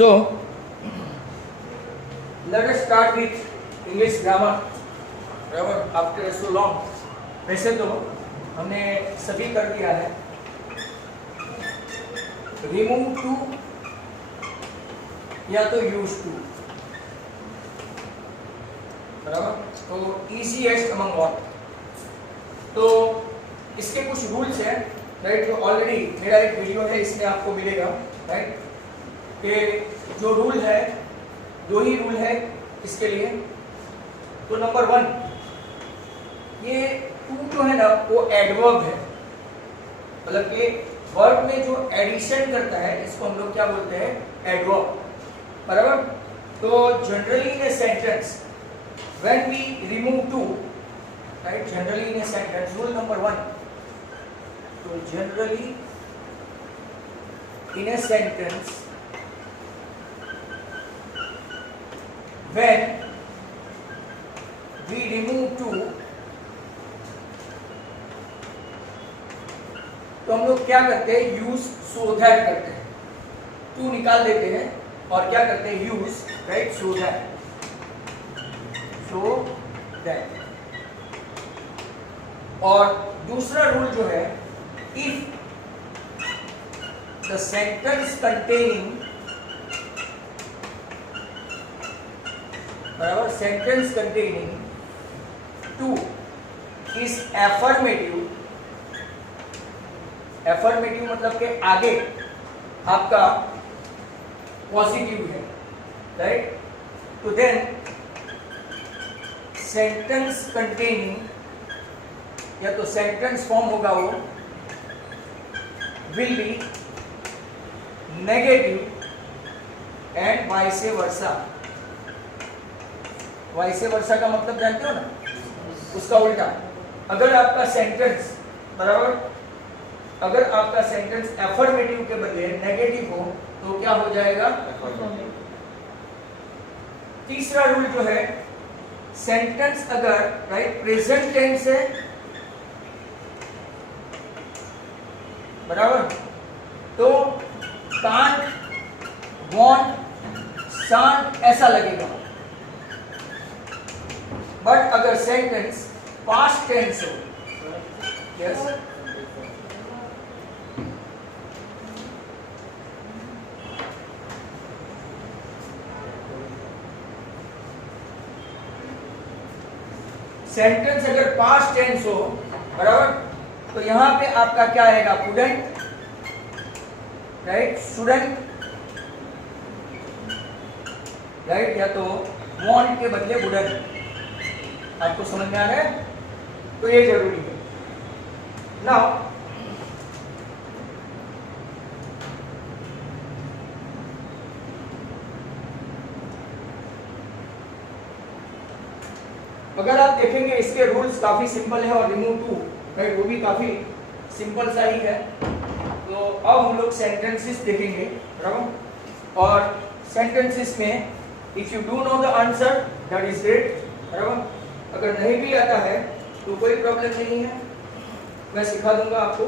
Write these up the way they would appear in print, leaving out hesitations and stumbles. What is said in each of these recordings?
So, let us start with English grammar. After so long. वैसे तो हमने सभी कर दिया है. Remove to या तो use to, बराबर. तो easiest among all. तो इसके कुछ रूल्स हैं, राइट. जो ऑलरेडी मेरा एक वीडियो है, इसमें आपको मिलेगा, राइट, कि जो रूल है, दो ही रूल है इसके लिए. तो नंबर 1, ये टू जो है ना वो एडवर्ब है, मतलब कि वर्ब में जो एडिशन करता है इसको हम लोग क्या बोलते हैं, एडवर्ब, बराबर. तो generally in a sentence when we remove too, right, generally in a sentence, rule number 1. तो generally in a sentence when we remove to, तो हम लोग क्या करते हैं, यूज सो दैट करते हैं. टू निकाल देते हैं और क्या करते हैं, यूज, राइट, सो दैट. और दूसरा रूल जो है, इफ द सेंटेंस कंटेनिंग, बराबर, sentence containing two is affirmative. Affirmative मतलब के आगे आपका पॉजिटिव है, राइट. तो देन सेंटेंस कंटेनिंग, या तो सेंटेंस फॉर्म होगा वो, will be negative and vice versa. Vice versa का मतलब जानते हो ना, उसका उल्टा. अगर आपका सेंटेंस, बराबर, अगर आपका सेंटेंस एफर्मेटिव के बदले नेगेटिव हो तो क्या हो जाएगा, तीसरा रूल जो है, सेंटेंस अगर, राइट, प्रेजेंट टेंस है, बराबर, तो कांट, वॉन्ट, शांत ऐसा लगेगा. बट अगर सेंटेंस पास्ट टेंस हो, यस, सेंटेंस अगर पास्ट टेंस हो, बराबर, तो यहां पे आपका क्या आएगा, वुडंट, राइट, शुडंट, राइट, या तो वांट के बदले वुडंट. आपको समझ में आ रहा है? तो ये जरूरी है. नाउ अगर आप देखेंगे इसके रूल्स काफी सिंपल है, और रिमूव टू, राइट, वो भी काफी सिंपल सा ही है. तो अब हम लोग सेंटेंसेस देखेंगे, बराबर. और सेंटेंसेस में if you do know the answer that is great, बराबर. अगर नहीं भी आता है तो कोई प्रॉब्लम नहीं है, मैं सिखा दूंगा आपको.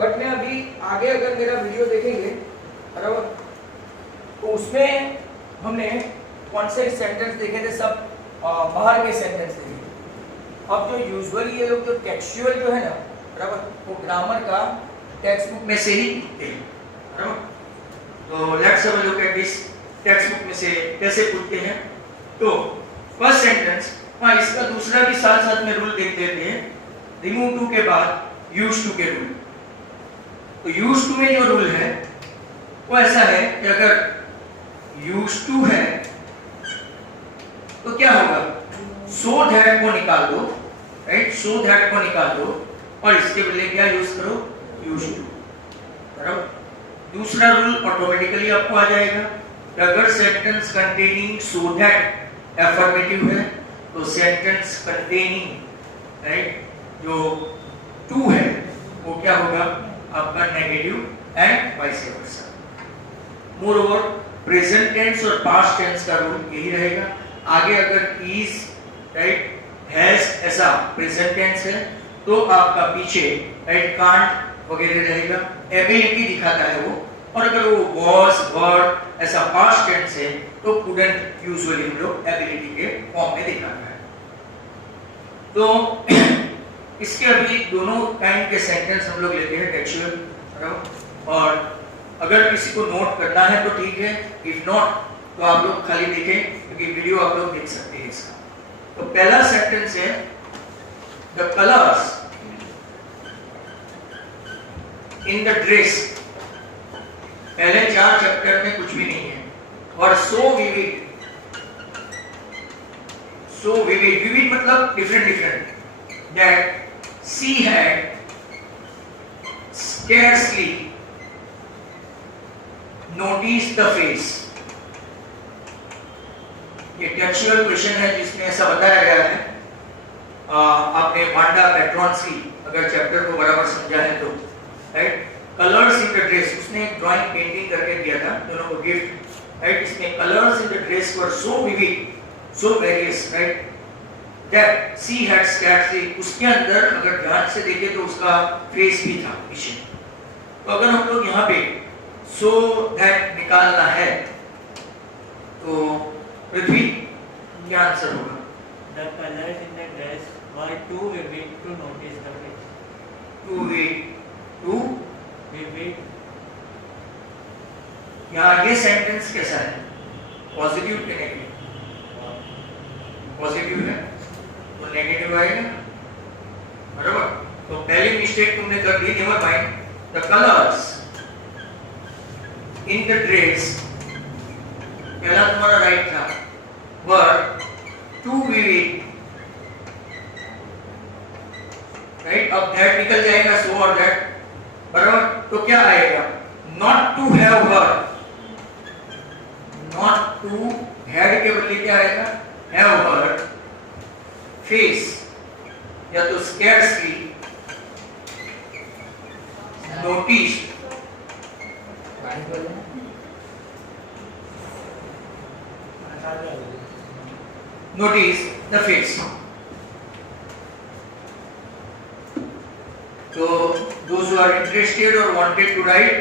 बट मैं अभी आगे अगर मेरा वीडियो देखेंगे, बराबर, तो उसमें हमने कौन से सेंटेंस देखे थे, सब बाहर के सेंटेंस देखे. अब जो यूजुअली ये लोग जो टेक्सचुअल जो है ना, बराबर, वो ग्रामर का टेक्स्ट बुक में से ही पूछते हैं, बराबर. तो let's have a look at this text book में से कैसे पूछते हैं. तो फर्स्ट सेंटेंस, हाँ, इसका दूसरा भी साथ साथ में रूल देख लेते हैं. रिमूव टू के बाद यूज टू के रूल. तो यूज टू में जो रूल है वो ऐसा है कि अगर यूज टू है तो क्या होगा, सो दैट को निकाल दो, राइट, सो दैट को निकाल दो, और इसके बदले क्या यूज करो, यूज टू, बराबर. दूसरा रूल ऑटोमेटिकली आपको आ जाएगा कि अगर sentence containing so that affirmative है तो सेंटेंस कंटेनिंग, राइट, जो टू है वो क्या होगा, आपका negative and vice versa. Moreover present tense और पास्ट टेंस का रूल यही रहेगा. आगे अगर इज, राइट, हैज ऐसा प्रेजेंट टेंस है तो आपका पीछे, राइट, कांट वगैरह रहेगा. एबिलिटी दिखाता है वो. और अगर वो वॉज, वर्ड ऐसा पास्ट टेंस है तो कुडंट यूजुअली हम लोग एबिलिटी के फॉर्म में दिखाते हैं। तो इसके अभी दोनों काइंड के सेंटेंस हम लोग लेते हैं, टेक्सचुअल, और अगर किसी को नोट करना है तो ठीक है, इफ नॉट तो आप लोग खाली देखें क्योंकि वीडियो आप लोग देख सकते हैं इसका। तो पहला सेंटेंस है the colours in the dress. पहले 4 चैप्टर में कुछ भी नहीं है, और सो विविड मतलब different that she had scarcely noticed the face। ये टेक्सचुअल क्वेश्चन है जिसमें ऐसा बताया गया है, आपने वांडा पेट्रॉन्स्की अगर चैप्टर को बराबर समझा है तो, right. Colours in the dress, उसने एक ड्राइंग पेंटिंग करके दिया था दोनों को गिफ्ट, राइट। इसमें colours in the dress were so vivid, so various, right, that she had scarcely, उसके अंदर अगर ध्यान से देखें तो उसका फेस भी था पीछे। तो अगर हम लोग यहाँ पे सो दैट निकालना है तो पृथ्वी क्या आंसर होगा? The colors in the dress were too vivid to notice the face। Too vivid। यहाँ ये सेंटेंस कैसा है, पॉजिटिव के नेगेटिव? पॉजिटिव है तो नेगेटिव आएगा, बराबर। तो पहली मिस्टेक तुमने कर दी, never mind. The colours in the dress, पहला तुम्हारा राइट था, वर टू विविड, राइट। अब दैट निकल जाएगा, सो और दैट, बराबर। तो क्या आएगा? Not to have her, not to had के बदले क्या आएगा? हैव हर फेस, या तो scarcely noticed, notice the face। तो those who are interested or wanted to write,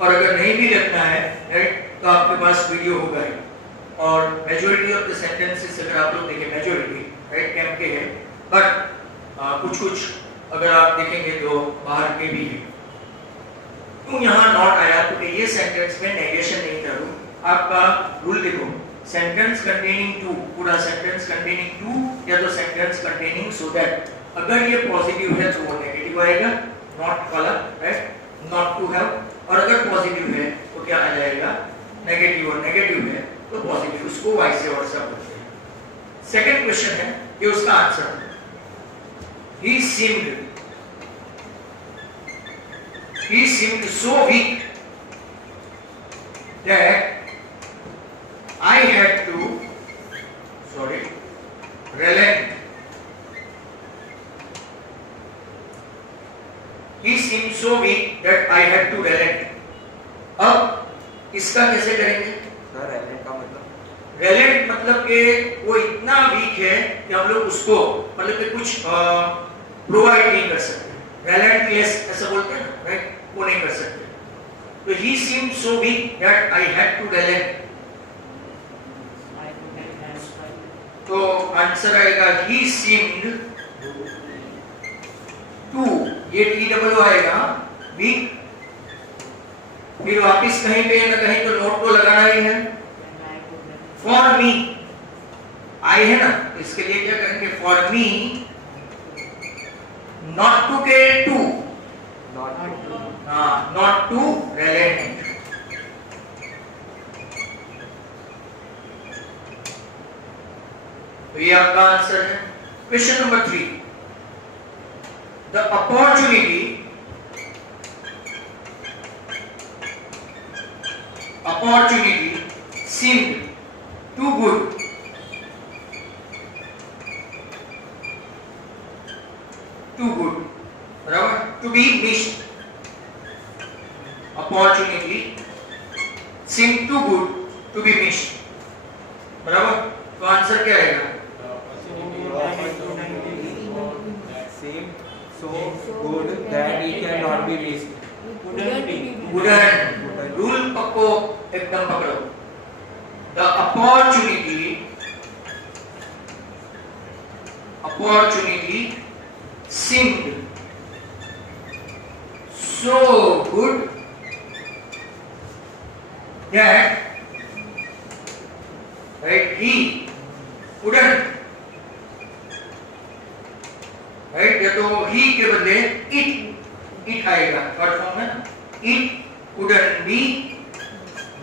और अगर नहीं भी लिखना है, राइट, तो आपके पास वीडियो होगा ही। और मेजॉरिटी ऑफ द सेंटेंसेस अगर आप लोग देखें, मेजॉरिटी राइट कैंप के हैं, बट कुछ अगर आप देखेंगे तो बाहर के भी हैं। क्यों यहाँ नॉट आया? क्योंकि ये सेंटेंस में नेगेशन नहीं करूँ। आपका रूल देखो, सेंटेंस कंटेनिंग टू, पूरा सेंटेंस कंटेनिंग टू या तो सेंटेंस कंटेनिंग सो दैट। अगर ये पॉजिटिव है तो वो नेगेटिव आएगा, नॉट वाला, राइट, नॉट टू हैव। और अगर पॉजिटिव है तो क्या आ जाएगा? नेगेटिव, और नेगेटिव है तो पॉजिटिव, उसको वाइस वर्सा बोलते हैं। सेकंड क्वेश्चन है कि उसका answer, he seemed so weak that I had to relent। He seemed so weak that I had to relent। अब इसका कैसे करेंगे? रेलेंट मतलब कि वो इतना वीक है कि हम लोग उसको मतलब कि कुछ प्रोवाइड नहीं कर सकते, रेलेंटलेस ऐसा बोलते हैं ना, राइट, वो नहीं कर सकते। तो he seemed so weak that I had to relent। तो आंसर आएगा he seemed to, ये TW आएगा, वीक। फिर वापिस कहीं पे ना कहीं तो नोट को लगाना ही है। फॉर मी आई है ना, तो इसके लिए क्या करेंगे? फॉर मी नॉट टू के टू, नॉट टू रेलेंट। तो ये आपका आंसर है। Question number 3, the opportunity seemed too good बराबर to be missed। opportunity seemed too good to be missed, बराबर। तो आंसर क्या आएगा? seemed so good that he cannot be missed। wouldn't। Rule पक्को एकदम पकड़ो, opportunity seemed so good that right he couldn't right या तो he के बदले it आएगा थर्ड फॉर्म में it couldn't be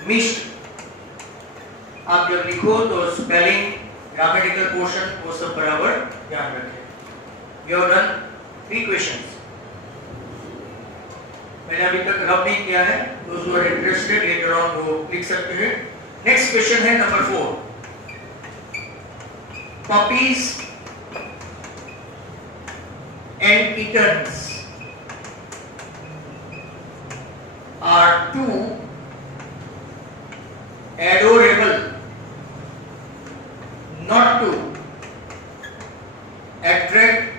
missed आप जब लिखो तो स्पेलिंग ग्रामेटिकल पोर्शन वो सब बराबर ध्यान रखें You have done 3 questions मैंने अभी तक रब नहीं किया है those who are interested later on वो लिख सकते हैं नेक्स्ट क्वेश्चन है नंबर 4 puppies and kittens are too adorable not to attract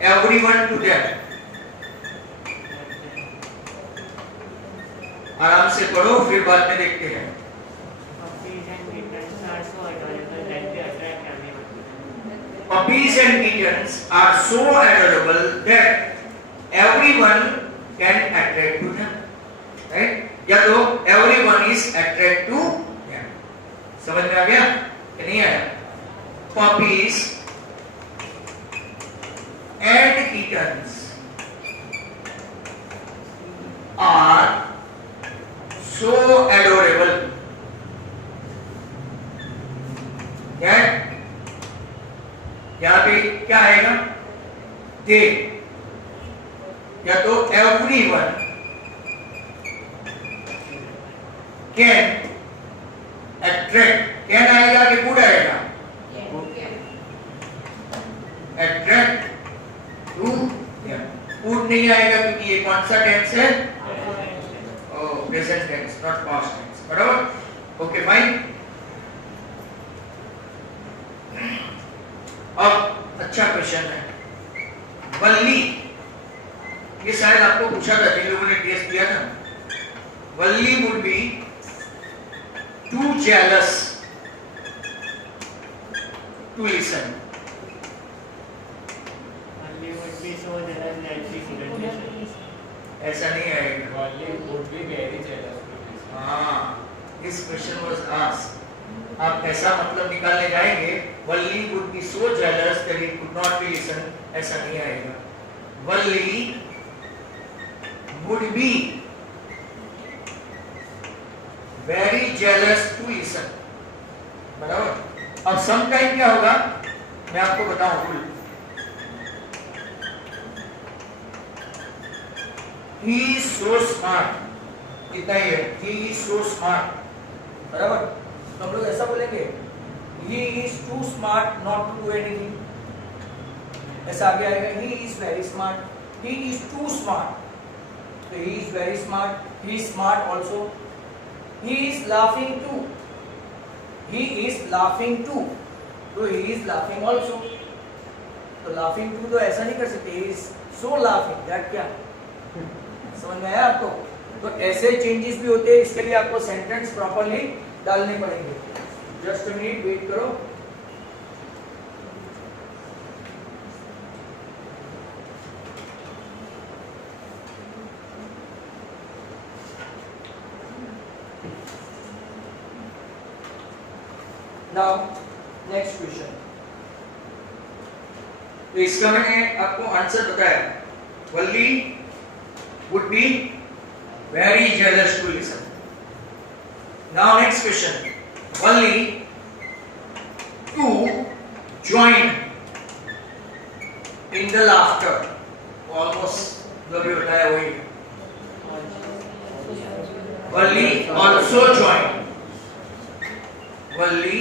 everyone to them आराम से पढ़ो फिर बाद में देखते हैं Puppies and kittens are so adorable that everyone can attract to them. right या तो everyone is attracted to them समझ में आ गया कि नहीं आया puppies and kittens are so adorable क्या यहाँ पे क्या आएगा they या तो everyone can attract can आएगा कि could आएगा attract to them could नहीं आएगा क्योंकि ये कौन सा टेंस है present tense not past tense बराबर ओके फाइन अब अच्छा क्वेश्चन है वल्ली ये शायद आपको पूछा था जिन लोगों ने टेस्ट किया था वल्ली would be too jealous to listen Only would be so jealous that she couldn't listen. ऐसा नहीं आएगा Only would be very jealous to this. हाँ this question was asked आप ऐसा मतलब निकालने जाएंगे वल्ली would be so jealous that he could not be listen ऐसा नहीं आएगा वल्ली would be very jealous to listen बराबर अब सम टाइम क्या होगा मैं आपको बताऊं rule he is so smart इतना ही है he is so smart बराबर तो हम लोग ऐसा बोलेंगे he is too smart not to do anything ऐसा आगे आएगा he is very smart he is too smart so he is very smart he is smart also he is laughing too he is laughing too तो he is laughing also तो laughing too तो ऐसा नहीं कर सकते he is so laughing that क्या समझ में आया आपको तो ऐसे चेंजेस भी होते हैं इसके लिए आपको सेंटेंस प्रॉपर्ली डालने पड़ेंगे जस्ट अ मिनट वेट करो नाउ नेक्स्ट क्वेश्चन तो इसका मैंने आपको आंसर बताया वल्ली would be very jealous to listen now next question Valli to join in the laughter almost जो भी बताया वही Valli also join Valli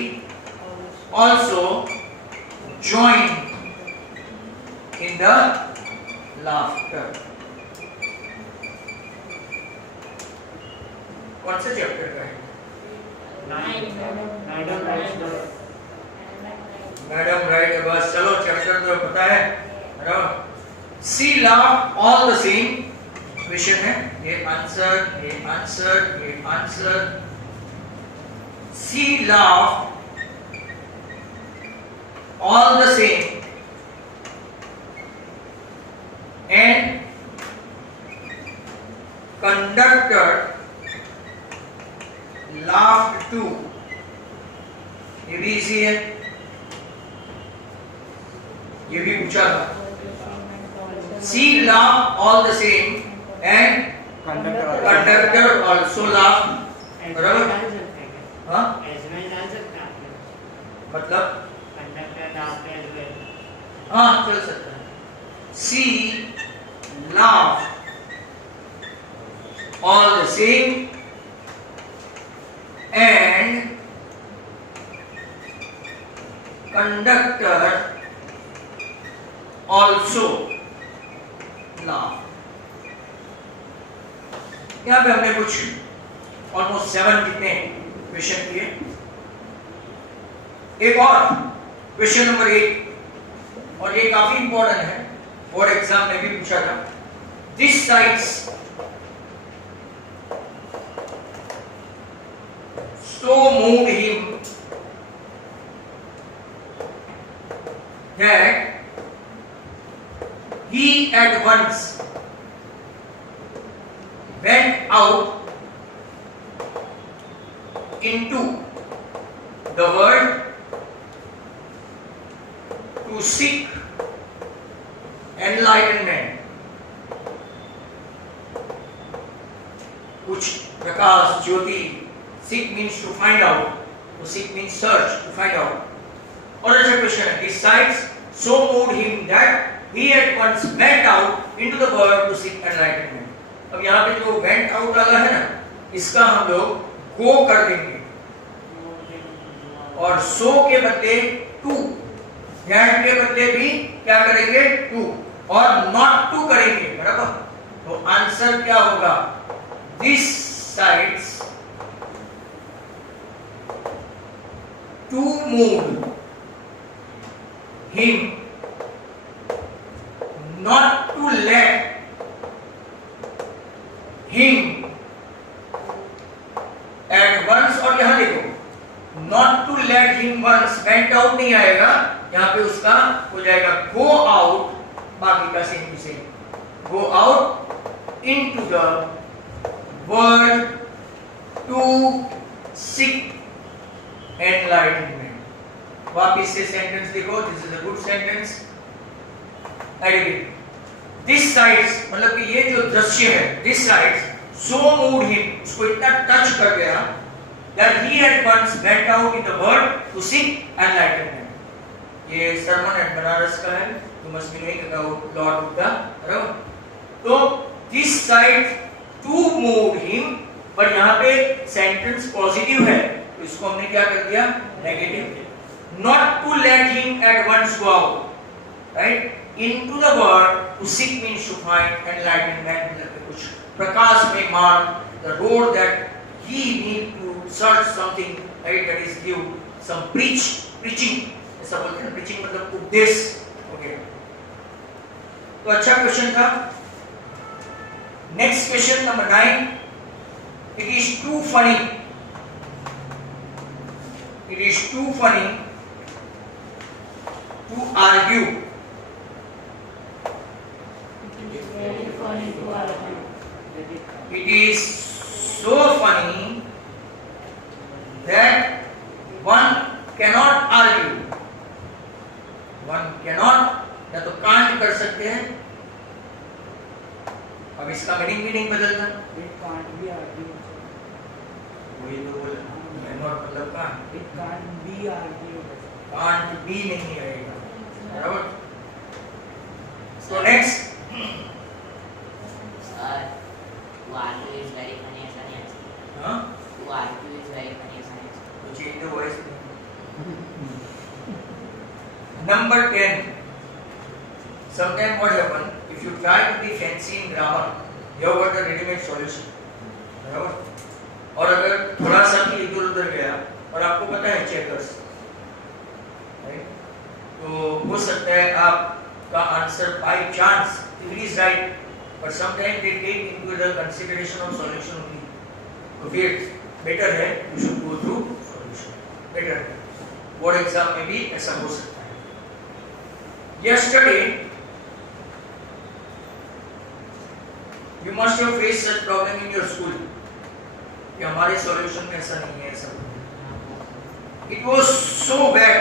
also join in the laughter कौन से चैप्टर का है मैडम राइट बस चलो चैप्टर तो पता है she laugh all the same question है, ये आंसर, ये आंसर, ये answer. She laughed all the same and conductor laughed too. ये भी इजी है, ये भी पूछा था। She laughed all the same and conductor also laughed. बराबर? हाँ? मतलब? हाँ, चल सकता है। She laughed all the same and conductor also laughed. यहाँ पे हमने कुछ ऑलमोस्ट 7 कितने क्वेश्चन किए। एक और क्वेश्चन नंबर 8, और ये काफी इंपॉर्टेंट है, बोर्ड एग्जाम में भी पूछा था। This sides so moved him that he at once went out into the world to seek enlightenment. कुछ प्रकाश, ज्योति। Seek means to find out, to seek means search, to find out. और अच्छा question है, his sights so moved him that he at once went out into the world to seek enlightenment. अब यहाँ पे जो went out वाला है ना, इसका हम लोग go कर देंगे, और so के बदले to, went के बदले भी क्या करेंगे, to, और not to करेंगे, बराबर? तो आंसर क्या होगा? This sights to move him not to let him at once, और यहां देखो not to let him once went out नहीं आएगा, यहां पे उसका हो जाएगा go out, बाकी का same to same, go out into the world to seek enlightenment। वापिस से सेंटेंस देखो, this is a good sentence. This sides मतलब कि ये जो दृश्य है, this sides so moved him, उसको इतना टच कर गया that he at once went out in the world to seek enlightenment। ये sermon at बनारस का है, you must be knowing about Lord Buddha, बराबर? तो this side to move him, पर यहाँ पे सेंटेंस पॉजिटिव है, तो इसको हमने क्या कर दिया, negative. Not to let him at once go out, right? Into the world to seek means to find enlightenment, मतलब कुछ प्रकाश में मार्ग, the road that he need to search something, right? That is give some preaching, ऐसा बोलते हैं, preaching मतलब उपदेश, okay? तो अच्छा क्वेश्चन था। Next question number 9. It is too funny. It is too funny to argue. Very funny to argue. It is so funny that one cannot argue. One cannot, या तो कांट कर सकते हैं। अब इसका मीनिंग भी नहीं बदलता। It can't be argued. वही तो बोला, cannot मतलब can't. It can't be argued. Can't भी नहीं आएगा, बराबर? So next. To argue is very funny, ऐसा नहीं है। हाँ? To argue is very funny, ऐसा नहीं है। तो change the voice. Number 10. Sometimes what happen, if you try to be fancy in grammar, you have got the ready-made solution, बराबर? और अगर थोड़ा सा भी इधर उधर गया और आपको पता है चेकर्स, राइट? तो हो सकता है आपका answer by chance it is right, but sometimes they take into with the consideration of solution only. तो फिर बेटर है you should go through solution. Better है. बोर्ड एग्जाम में भी ऐसा हो सकता है. Yesterday you must have faced such problem in your school. कि हमारे solution में ऐसा नहीं है ऐसा. It was so bad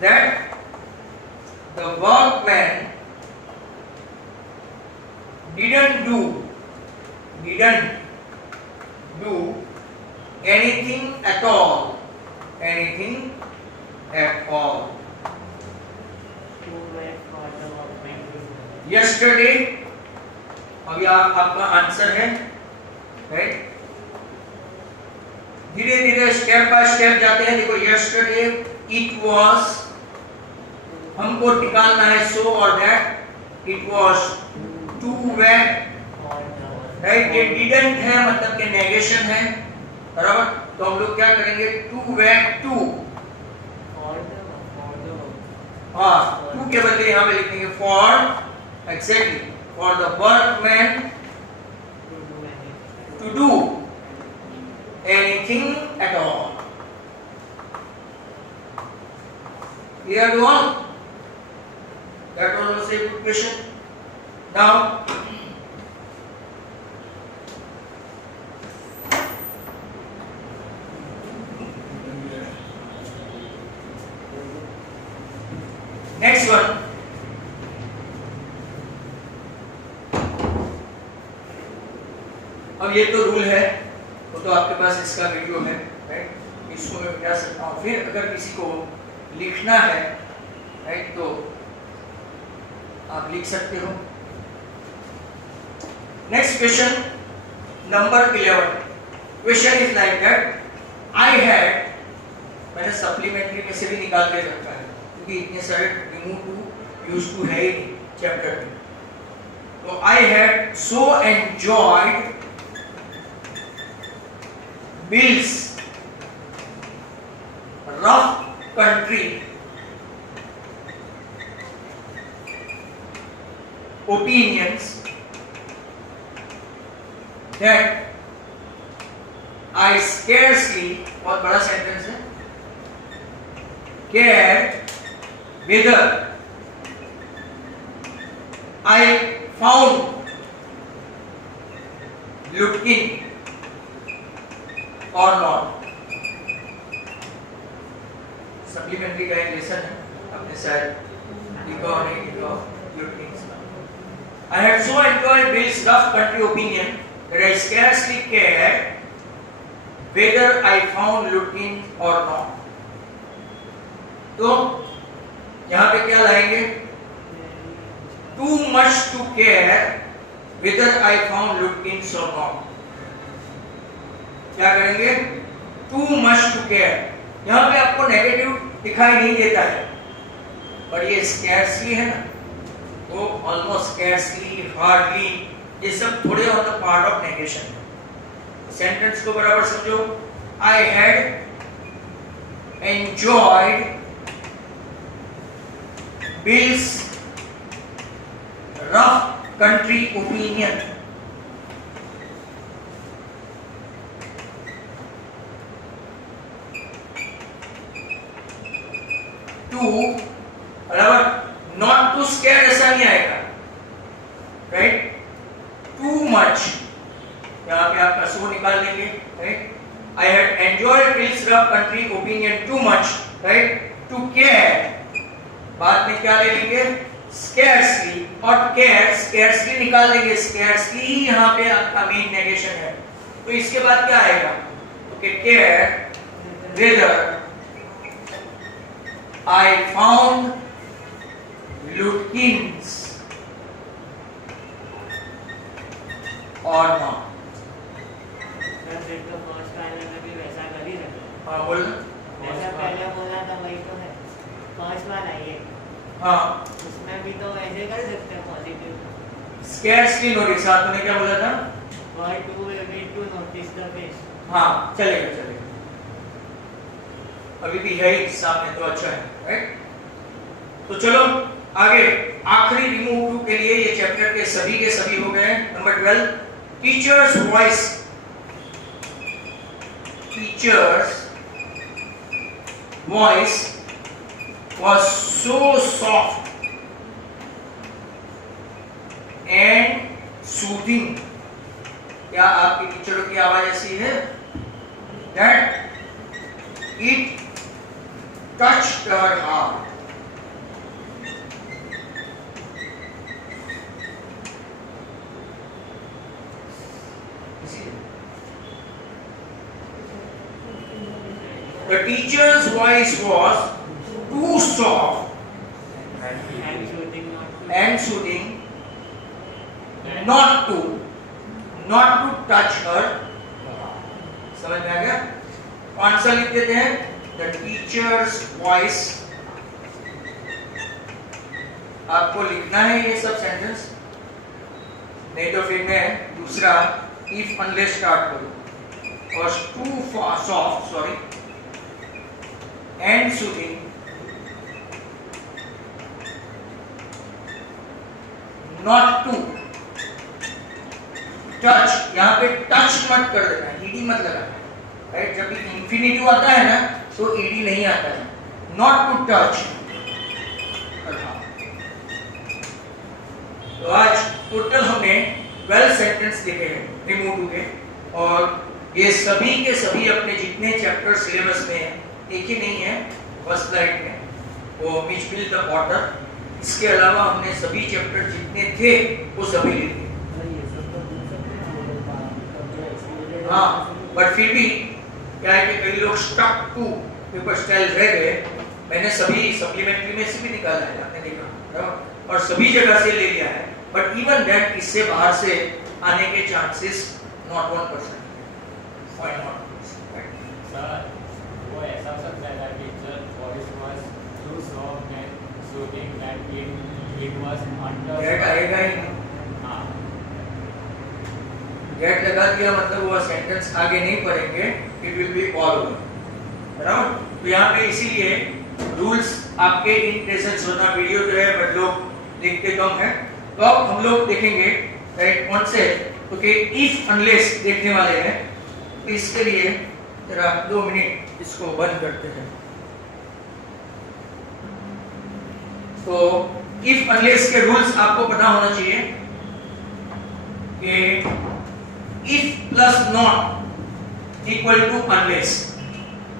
that the workman didn't do anything at all. Too bad for the workman to do. Yesterday, अभी आपका आंसर है, राइट? धीरे धीरे स्टेप बाय स्टेप जाते हैं. देखो yesterday it was, हमको निकालना है so और that. It was too bad, right? ये didn't है मतलब कि नेगेशन है, बराबर? तो हम लोग क्या करेंगे? too bad to, हाँ, टू के बदले यहाँ पे लिखेंगे for, exactly, for the workman to do anything at all. Clear to all? That was also a good question. Now, next one. अब ये तो रूल है, वो तो आपके पास इसका वीडियो है, राइट? इसको मैं बता सकता हूँ. फिर अगर किसी को लिखना है, राइट, तो आप लिख सकते हो. Next question number 11. Question is like that. I had, मैंने सप्लीमेंट्री में से भी निकाल के रखा है क्योंकि इतने सारे रिमूव टू यूज टू है चैप्टर में. तो I had so enjoyed Bill's rough country opinions that I scarcely, बहुत बड़ा सेंटेंस है, cared whether I found looking or not. Supplementary का एक लेसन है, आपने शायद लिखा और नहीं लिखा. I had so enjoyed Bill's rough country opinion that I scarcely cared whether I found looking or not. तो यहाँ पे क्या लाएंगे? Too much to care whether I found looking or not. क्या करेंगे? Too much to care. यहाँ पे आपको नेगेटिव दिखाई नहीं देता है, पर ये scarcely है ना, वो almost scarcely, hardly, ये सब थोड़े on the part of negation है. सेंटेंस को बराबर समझो. I had enjoyed Bill's rough country opinion. बराबर, नॉट टू स्केयर ऐसा नहीं आएगा, राइट? टू मच, यहाँ पे आपका सो निकाल लेंगे, right? I had enjoyed Bill's rough country opinion too much, right? To care, बाद में क्या ले लेंगे? scarcely, और care, scarcely निकाल लेंगे. scarcely यहाँ पे आपका मेन नेगेशन है, तो इसके बाद क्या आएगा? Okay, care whether I found Lutkins or not. तो फर्स्ट वाले में भी वैसा कर ही रहे. हाँ बोल. जैसा पहले बोला था वही तो है. फर्स्ट वाला ये. हाँ. उसमें भी तो ऐसे कर सकते हैं पॉजिटिव. Scarcely notice. हाँ, तूने क्या बोला था? Were too ready to notice the fish. हाँ, चलेगा चलेगा. अभी भी है ही सामने, तो अच्छा है, राइट? तो चलो आगे आखिरी रिमूव टू के लिए ये चैप्टर के सभी हो गए। नंबर 12, teachers voice. Teachers voice was so soft and soothing। क्या आपकी टीचरों की आवाज ऐसी है? That it touched her heart। The teacher's voice was too soft and soothing not to touch her। समझ में आ गया? कौन सा लिख देते हैं? The teacher's voice। आपको लिखना है ये सब सेंटेंस, नहीं तो फिर मैं दूसरा if unless स्टार्ट करूं। और too soft and soothing not to touch। यहाँ पे टच मत कर देना, ईडी मत लगाना, राइट? जब भी इंफिनिटिव आता है ना तो ईडी नहीं आता है। Not to touch. तो आज टोटल हमने 12 सेंटेंस लिखे हैं रिमूव टू के, और ये सभी के सभी अपने जितने चैप्टर सिलेबस में हैं, एक ही नहीं है फर्स्ट स्लाइड में, वो विच बिल्ड द ऑर्डर। इसके अलावा हमने सभी चैप्टर जितने थे वो सभी लिखे। हाँ, बट फिर भी क्या है कि कई लोग स्टक टू पेपर स्टाइल रह गए। मैंने सभी सप्लीमेंट्री में से भी निकाला है, आपने देखा, और सभी जगह से ले लिया है, बट इवन दैट इससे बाहर से आने के चांसेस नॉट 1%, 0.1%। सर, वो ऐसा हो सकता है that teacher voice was too soft and soothing that it was under। Get आएगा ही नहीं। हाँ, गेट लगा दिया मतलब वो सेंटेंस आगे नहीं पढ़ेंगे, it will be all over, बराबर? तो यहाँ पे इसीलिए रूल्स आपके इन प्रेजेंस होना, वीडियो जो है बट लोग लिखते कम है। तो अब हम लोग देखेंगे राइट कौन से, तो कि इफ अनलेस देखने वाले हैं। तो इसके लिए जरा 2 मिनट इसको बंद करते हैं। तो इफ अनलेस के रूल्स आपको पता होना चाहिए कि if plus not equal to unless,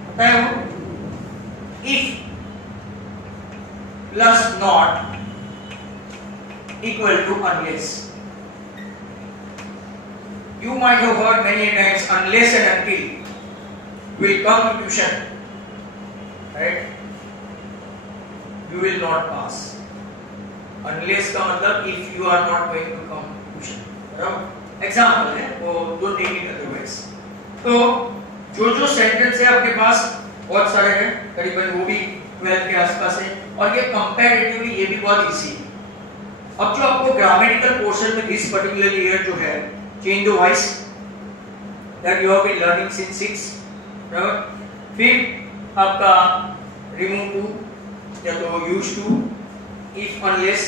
पता है वो? If plus not equal to unless। You might have heard many times unless and until will come to tuition, right? You will not pass। Unless का मतलब if you are not going to come to tuition, बराबर? एग्जाम्पल है, वो don't take it otherwise। तो जो सेंटेंस है आपके पास बहुत सारे हैं, करीबन वो भी 12 के आसपास है, और ये कंपैरेटिवली ये भी बहुत इजी है। अब जो आपको ग्रामेटिकल पोर्शन में दिस पर्टिकुलर ईयर जो है change the voice that you have been learning since 6, बराबर? फिर आपका रिमूव टू या तो यूज टू, इफ अनलेस,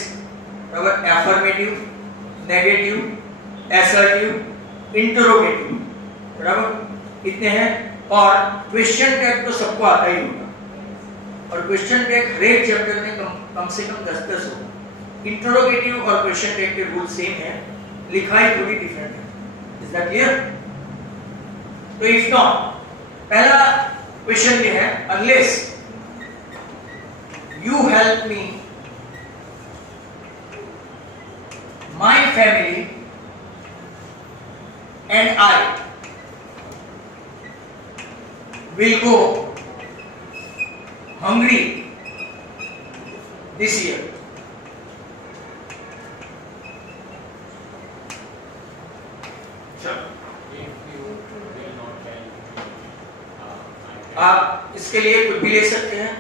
बराबर? एफर्मेटिव, नेगेटिव, असर्टिव, इंटरोगेटिव, बराबर? इतने हैं। और क्वेश्चन टैग तो सबको आता ही होगा, और क्वेश्चन टैग हर एक चैप्टर में कम से कम 10-10 होगा। इंटरोगेटिव और क्वेश्चन टैग के रूल सेम है, लिखाई थोड़ी डिफरेंट है। Is that clear? तो इफ नॉट, पहला क्वेश्चन ये है, unless you help me, my family and I will go hungry this year. आप इसके लिए कुछ भी ले सकते हैं।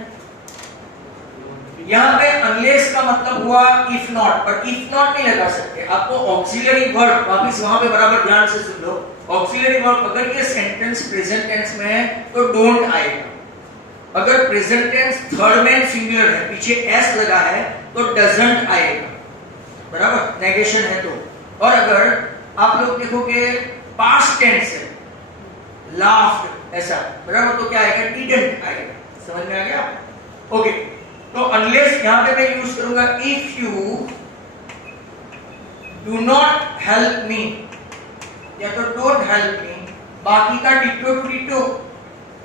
यहाँ पे अनलेस का मतलब हुआ इफ नॉट, पर इफ नॉट नहीं लगा सकते। आपको ऑक्सिलरी वर्ब, वापस वहां पे बराबर ध्यान से सुन लो, ऑक्सिलरी वर्ब अगर ये सेंटेंस प्रेजेंट टेंस में है तो डोंट आएगा। अगर present tense third man singular है, पीछे एस लगा है, तो डजंट आएगा, बराबर, नेगेशन है तो। और अगर आप लोग देखोगे पास्ट टेंस है, लाफ्ड ऐसा, बराबर, तो क्या आएगा, डिडंट आएगा। समझ में आ गया? ओके, तो अनलेस यहां पे मैं यूज करूंगा if you do not help me या तो डोंट हेल्प मी, बाकी का ditto to ditto,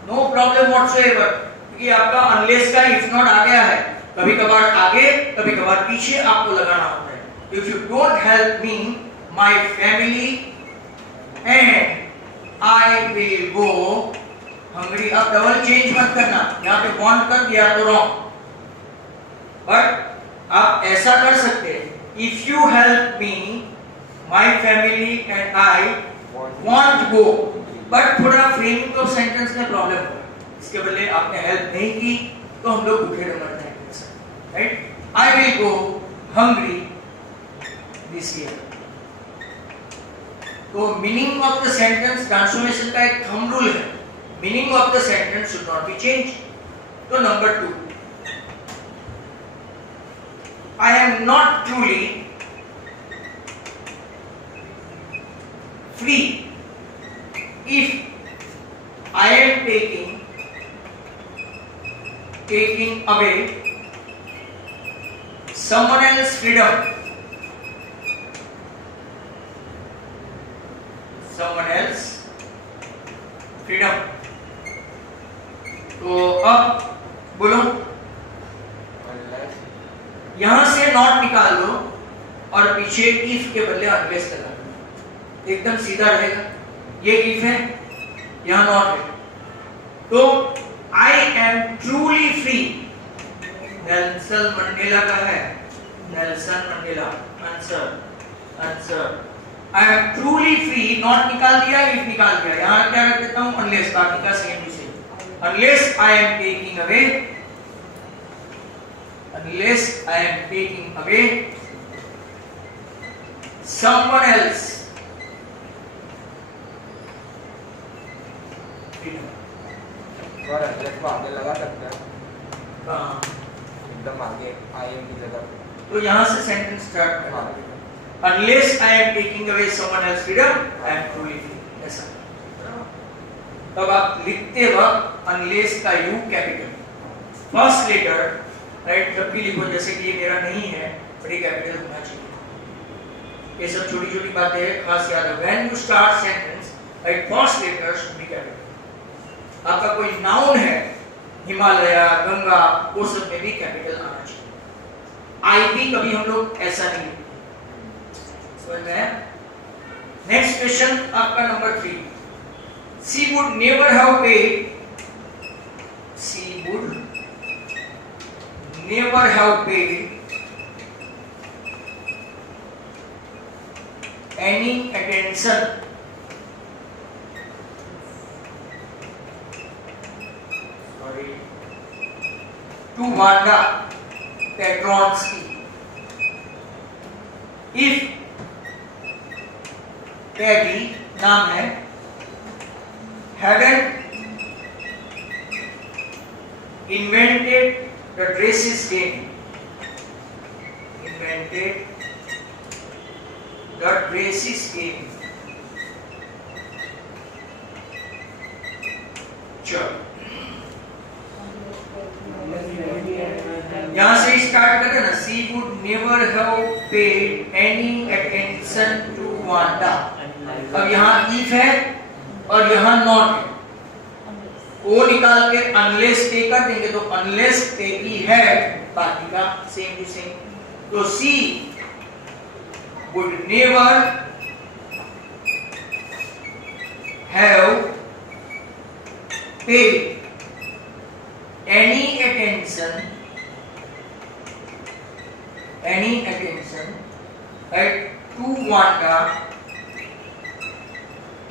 no problem whatsoever, क्योंकि आपका अनलेस का इफ नॉट आ गया है, कभी कभार आगे कभी कभार पीछे आपको लगाना होता है। If you don't help me my family and I will go Hungary. अब डबल चेंज मत करना, यहाँ पे वांट कर दिया तो रॉन्ग, बट आप ऐसा कर सकते हैं, if you help me my family and I want go, but थोड़ा फ्रेमिंग ऑफ सेंटेंस में प्रॉब्लम है। इसके बदले आपने हेल्प नहीं की तो हम लोग भूखे मर जाएंगे, right? I will go hungry this year. तो meaning of the sentence transformation का एक थंब रूल है, meaning of the sentence should not be change. तो number 2, I am not truly free if I am taking away someone else's freedom, someone else freedom। तो अब बोलो, यहां से नॉट निकाल दो और पीछे इफ के बदले अनलेस लगा दो, एकदम सीधा रहेगा। ये इफ है, यहां नॉट है, तो I am truly free, Nelson Mandela का है, Nelson Mandela, answer answer. I am truly free, not निकाल दिया, इफ निकाल दिया, यहां क्या रख देता हूं, अनलेस, बाकी का same to same. Unless I am taking away, unless I am taking away someone else freedom। और अनलेस को आगे लगा सकते हैं, कहाँ? एकदम आगे आई एम की जगह। तो यहाँ से सेंटेंस स्टार्ट करना, unless I am taking away someone else freedom I am truly free, ऐसा। तब आप लिखते वक्त unless का U capital, first letter right, जब भी लिखो, जैसे कि ये मेरा नहीं है, बड़ी कैपिटल होना चाहिए। ये सब छोटी छोटी बातें हैं, खास याद रखो। When you start sentence right, first letter should be capital. आपका कोई नाउन है, हिमालय, गंगा, वो सब में भी कैपिटल आना चाहिए। आई भी कभी हम लोग ऐसा नहीं लिखते, समझ में आया? नेक्स्ट क्वेश्चन आपका नंबर 3, she would never have paid, she would never have paid any attention to Wanda Petronsky if Peggy नाम है hadn't invented the dresses game, invented the dresses game। चलो यहां से स्टार्ट करते ना, she would never have paid any attention to Wanda। अब यहाँ if है और यहाँ not है, वो निकाल के अनलेस पे कर देंगे, तो अनलेस पे ही है, बाकी का सेम टू सेम। तो she would never have paid any attention right to Wanda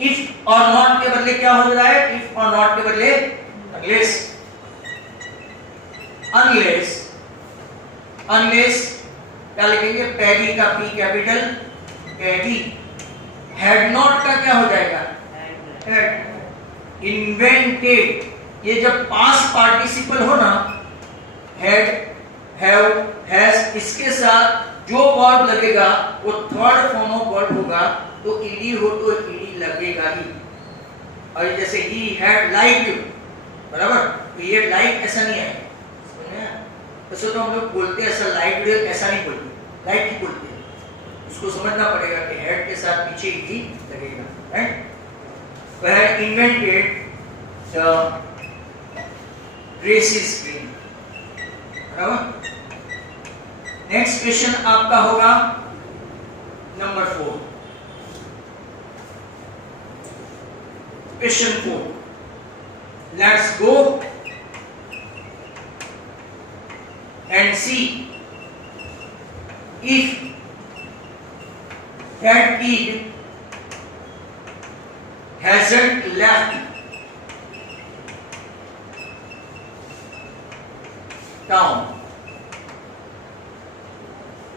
if और not के बदले क्या हो रहा है, if और not के बदले unless क्या लिखेंगे, पैडी का P capital, paddy, had not का क्या हो जाएगा, had, invented, ये जब पास्ट पार्टिसिपल हो ना, had, have, हैज, इसके साथ जो वर्ब लगेगा वो थर्ड फॉर्म ऑफ वर्ब होगा, तो ईडी हो तो ईडी लगेगा ही। और जैसे ही हैड लाइक, बराबर, तो ये लाइक ऐसा नहीं है, ऐसे तो हम लोग बोलते हैं, ऐसा लाइक ऐसा नहीं बोलते, लाइक ही बोलते हैं। उसको समझना पड़ेगा कि हेड के साथ पीछे ही लगेगा, राइट? वह इन्वेंटेड द रेसिस गेम, बराबर। नेक्स्ट क्वेश्चन आपका होगा नंबर 4, क्वेश्चन 4। Let's go and see if that kid hasn't left town.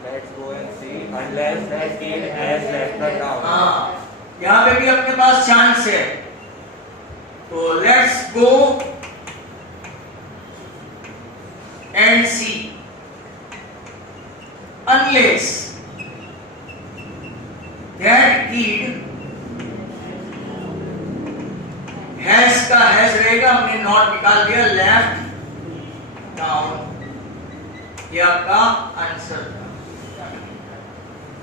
Let's go and see unless that kid has left the town. हाँ, यहाँ पे भी अपने पास चांस है, तो let's go and see unless that kid has का has रहेगा, हमने नॉट निकाल दिया, लेफ्ट टाउन, ये आपका आंसर था।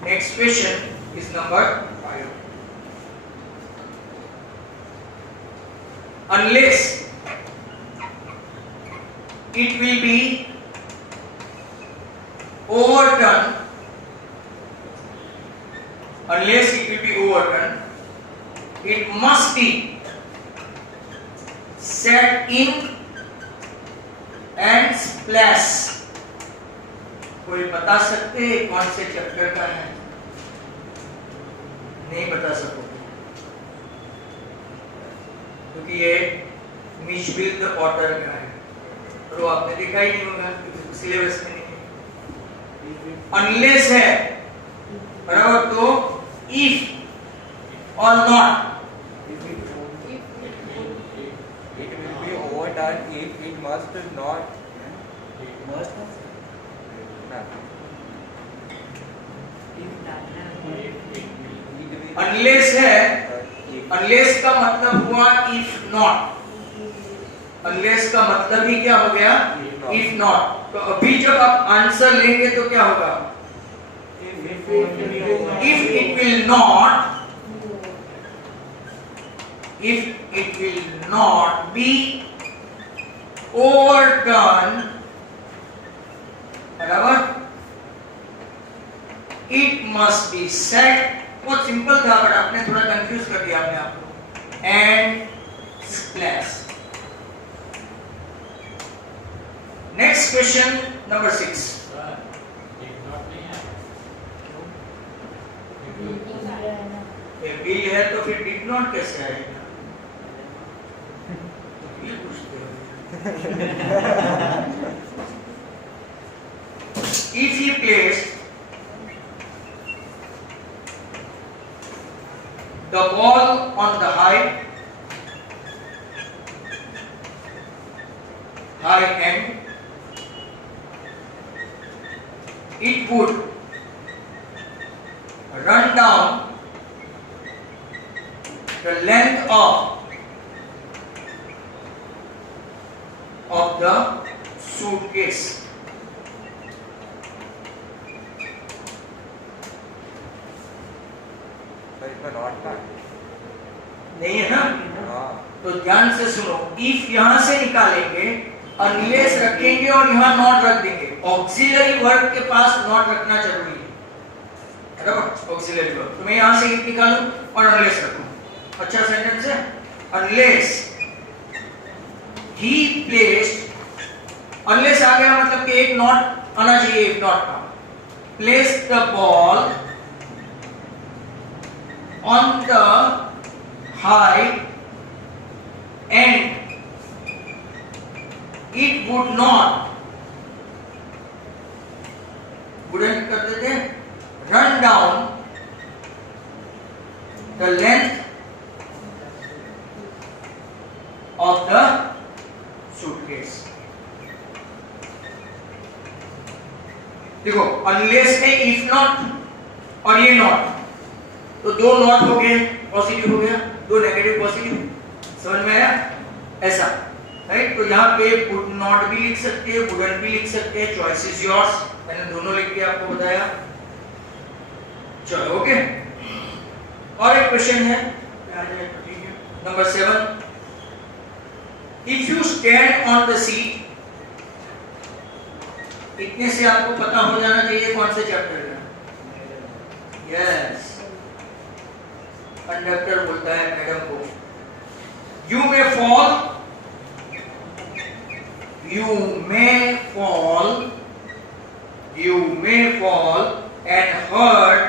Next question is number 5। unless it will be overturned, unless it will be overturned, it must be set in and splash. कोई बता सकते हैं कौन से चैप्टर का है? नहीं बता सकोगे, क्योंकि ये मिशबिल द ऑटर का है, तो आपने देखा ही नहीं होगा, सिलेबस में नहीं है। अनलेस है, बराबर, तो इफ और not, It will be overdone if it must not. Unless है, अनलेस का मतलब हुआ इफ नॉट, अनलेस का मतलब ही क्या हो गया? If not. तो अभी जब आप आंसर लेंगे तो क्या होगा? If it will not, if it will not be overturned, बराबर, it must be set, बहुत सिंपल था बट आपने थोड़ा कंफ्यूज कर दिया अपने आप को, and splash। Next question number 6। बिल है तो फिर डिड नॉट कैसे आएगा? ये पूछते हो। If he placed the ball on the high end, it would run down the length of the suitcase. But it's not that. नहीं है ना? हाँ, तो ध्यान से सुनो, इफ यहां से निकालेंगे, अनलेस रखेंगे और यहां नॉट रख देंगे। ऑक्सिलरी वर्ब के पास नॉट रखना जरूरी है, बराबर? ऑक्सिलरी वर्ब, तो मैं यहां से इफ निकालूं और अनलेस रखूं, अच्छा सेंटेंस है। अनलेस ही प्लेस्ड, अनलेस आ गया मतलब कि एक नॉट आना चाहिए, एक नॉट का। Place the ball on the high and, it would not, wouldn't कर देते, run down the length of the suitcase. देखो अनलेस में इफ नॉट और ये नॉट, तो दो नॉट हो गए पॉजिटिव हो गया, दो नेगेटिव पॉजिटिव, समझ में आया ऐसा, राइट। तो यहाँ पे वुड नॉट भी लिख सकते हैं, वुडंट भी लिख सकते हैं, चॉइस इज योर्स, मैंने दोनों लिख के आपको बताया। चलो ओके, और एक क्वेश्चन है नंबर 7, if you stand on the seat, इतने से आपको पता हो जाना चाहिए कौन से चैप्टर का। यस, कंडक्टर बोलता है मैडम को, you may fall, you may fall and hurt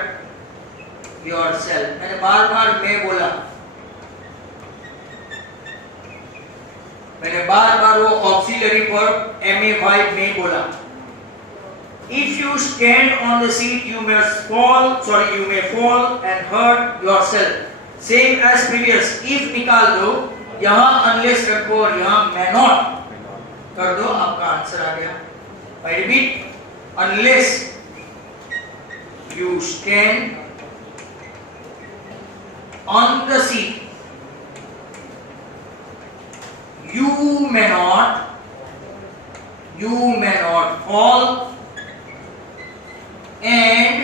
yourself। मैंने बार बार मैं बोला, मैंने बार बार वो ऑक्सिलरी वर्ब MAY में बोला। If you stand on the seat, you may fall and hurt yourself। Same as previous, if निकाल दो, यहाँ unless रखो और यहाँ may not कर दो, आपका आंसर आ गया। I repeat, unless you stand on the seat, you may not fall and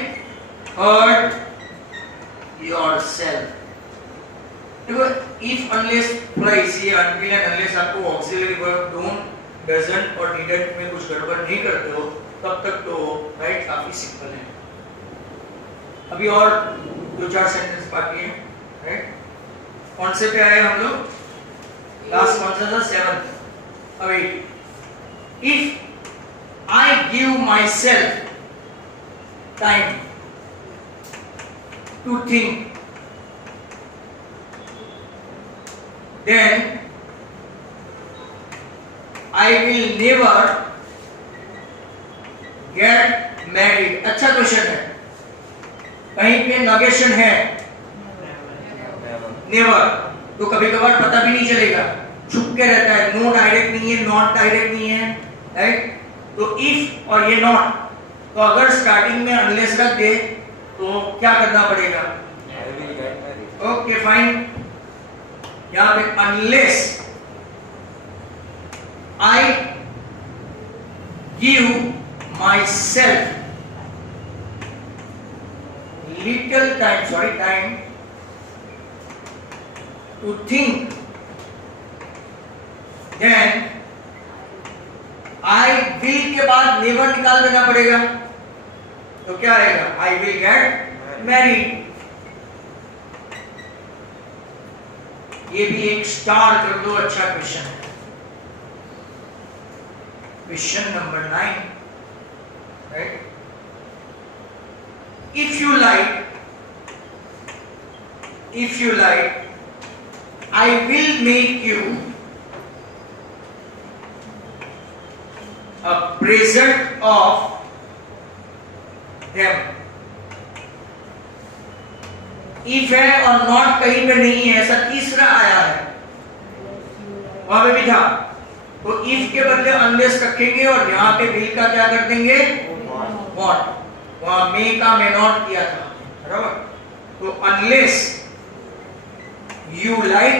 hurt yourself। देखो if unless प्लस ये until and unless आपको ऑक्सिलरी वर्ब डोंट, डजंट और नीडेड में कुछ गड़बड़ नहीं करते हो, तब तक तो राइट काफी सिंपल है। अभी और दो चार सेंटेंस बाकी हैं, राइट। कौन से पे आए हम लोग, लास्ट कौन सा था, 7। अभी if I give myself time to think, then I will never get married। अच्छा क्वेश्चन है, कहीं पे नगेशन है नेवर, तो कभी कभार पता भी नहीं चलेगा, छुप के रहता है, नो डायरेक्ट नहीं है, नॉट डायरेक्ट नहीं है, राइट। तो इफ और ये नॉट, तो अगर स्टार्टिंग में अनलेस रख दे तो क्या करना पड़ेगा, ओके फाइन। यहाँ पे unless I give myself little time to think, then I will के बाद never निकाल देना पड़ेगा, तो क्या आएगा, I will get married। ये भी एक स्टार कर दो, अच्छा क्वेश्चन है। Question number 9, right? If you like, I will make you a present of them। If है और not कहीं पे नहीं है, ऐसा तीसरा आया है, वहां पे भी था, तो इफ के बदले अनलेस रखेंगे और यहाँ पे विल का क्या कर देंगे, वॉट। वहां मे का मे नॉट किया था, बराबर। तो unless you like,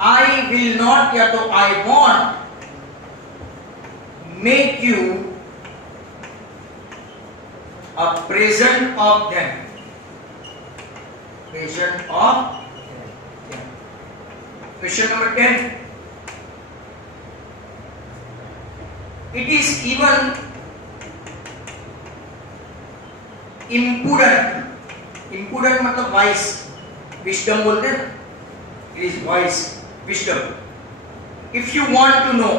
I will not या तो I want make you a present of them, present of. Question number 10, it is even impudent मतलब wise, wisdom बोलते हैं, it is wise, wisdom। if you want to know,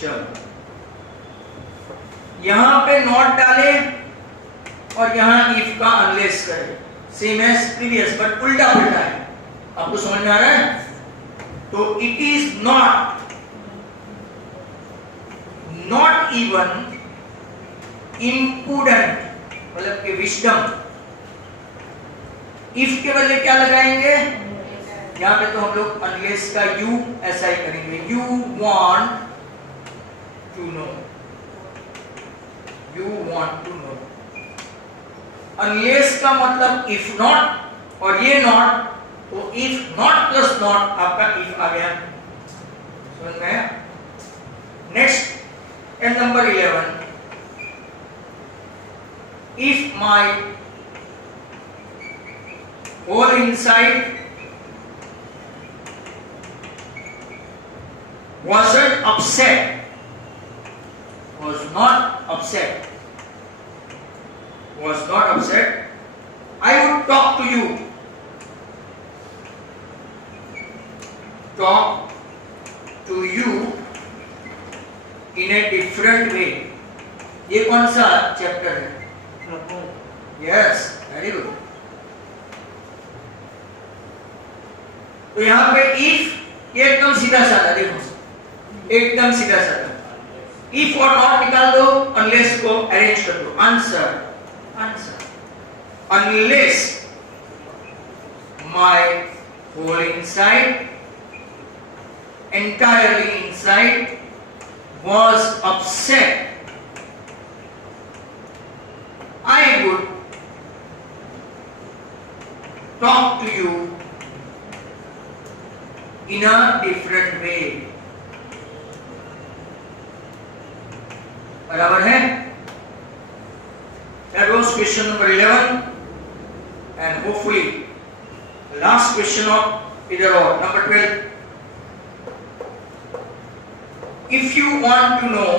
चलो यहां पे नॉट डाले और यहां इफ का अनलेस करें, सेम एज प्रीवियस बट उल्टा पुल्टा है। आपको समझ में आ रहा है? तो इट इज नॉट इवन इम्पुडेंट मतलब कि विस्डम। इफ के बदले क्या लगाएंगे? यहाँ पे तो हम लोग अनलेस का यू ऐसा ही करेंगे, you want to know, you want to know. Unless का मतलब इफ नॉट, और ये नॉट, तो इफ नॉट प्लस नॉट आपका इफ आ गया, समझ में आया? Next and number 11, if my whole inside wasn't upset, was not upset, I would talk to you, in a different way। ये कौन सा चैप्टर है? Yes, very good. तो यहां पे इफ, ये एकदम सीधा साधा, देखो एकदम सीधा साधा, इफ और नॉट निकाल दो, अनलेस को अरेंज कर दो, answer unless my whole inside, entirely inside was upset, I would talk to you in a different way। बराबर है? That was question number 11, and hopefully the last question of either or, number 12. If you want to know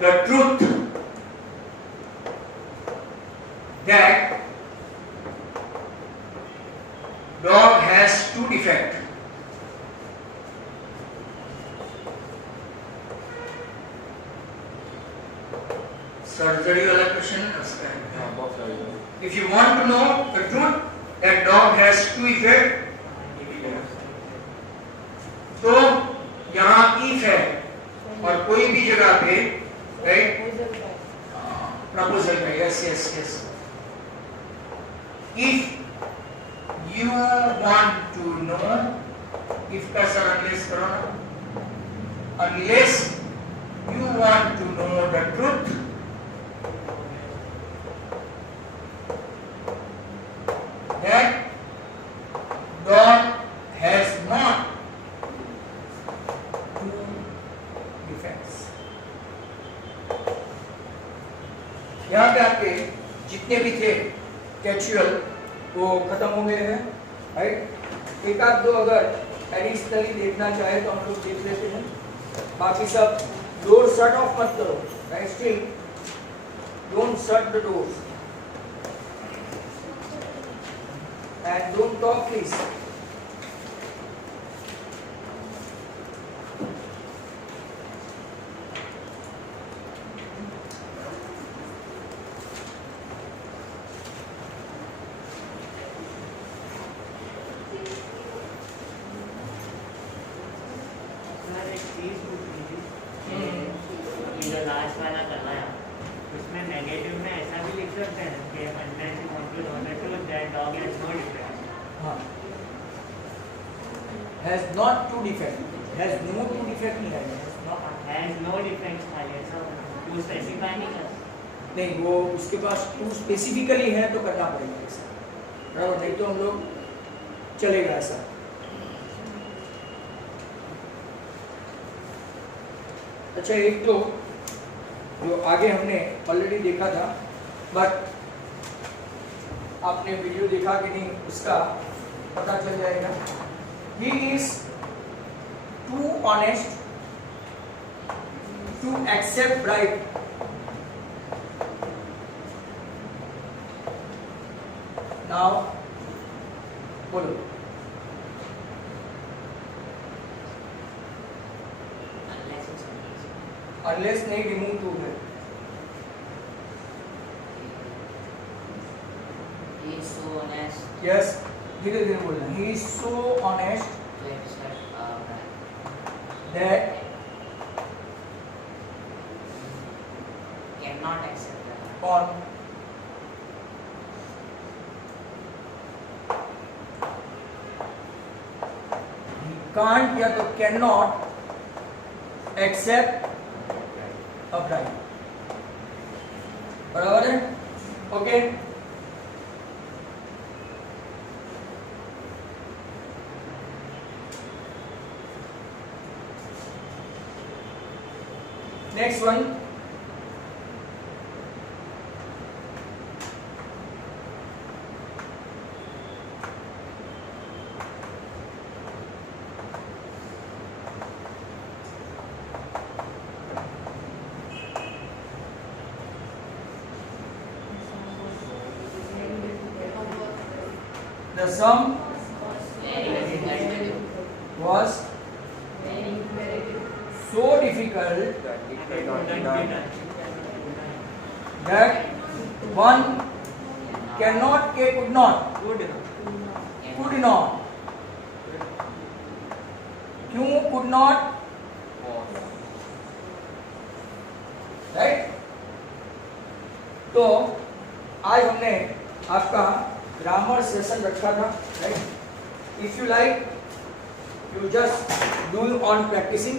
the truth that dog has two defects, surgery वाला क्वेश्चन उसका है। If you want to know the truth that dog has two defects, तो यहाँ if है और कोई भी जगह पे, राइट, प्रपोजल में, yes yes yes, if you want to know, if का सर अनलेस करो ना, unless you want to know the truth that dog has not two defects। यहाँ पे आपके जितने भी थे कैचुअल वो खत्म हो गए हैं, राइट। एक आध दो अगर एडिशनली देखना चाहे तो हम लोग देख लेते हैं, बाकी सब डोर शट ऑफ मत करो, right, still don't shut the doors and don't talk please। Last वाला करना है, उसमें नेगेटिव में ऐसा भी लिख सकते हैं कि unless you want to know the truth that dog has no defect. हाँ, has not two defect, has no two defect नहीं आएगा, हैज नो डिफेक्ट खाली ऐसा टू स्पेसिफाई नहीं कर, नहीं वो उसके पास टू स्पेसिफिकली है तो करना पड़ेगा ऐसा, बराबर, नहीं तो हम लोग चलेगा ऐसा। अच्छा, एक तो जो आगे हमने ऑलरेडी देखा था, बट आपने वीडियो देखा कि नहीं उसका पता चल जाएगा। He is too honest to accept bribe। Now बोलो, अनलेस नहीं, रिमूव टू है। He is so honest yes, धीरे धीरे बोलना। He is so honest to accept that cannot accept that कौन? कांट या तो can not accept a bribe, बराबर है? Okay, next one, the sum was so difficult That it cannot be done. that one cannot, could not, could not, क्यों could not, right? तो आज हमने आपका ग्रामर सेशन रखा था, right? If you like, you just do on practicing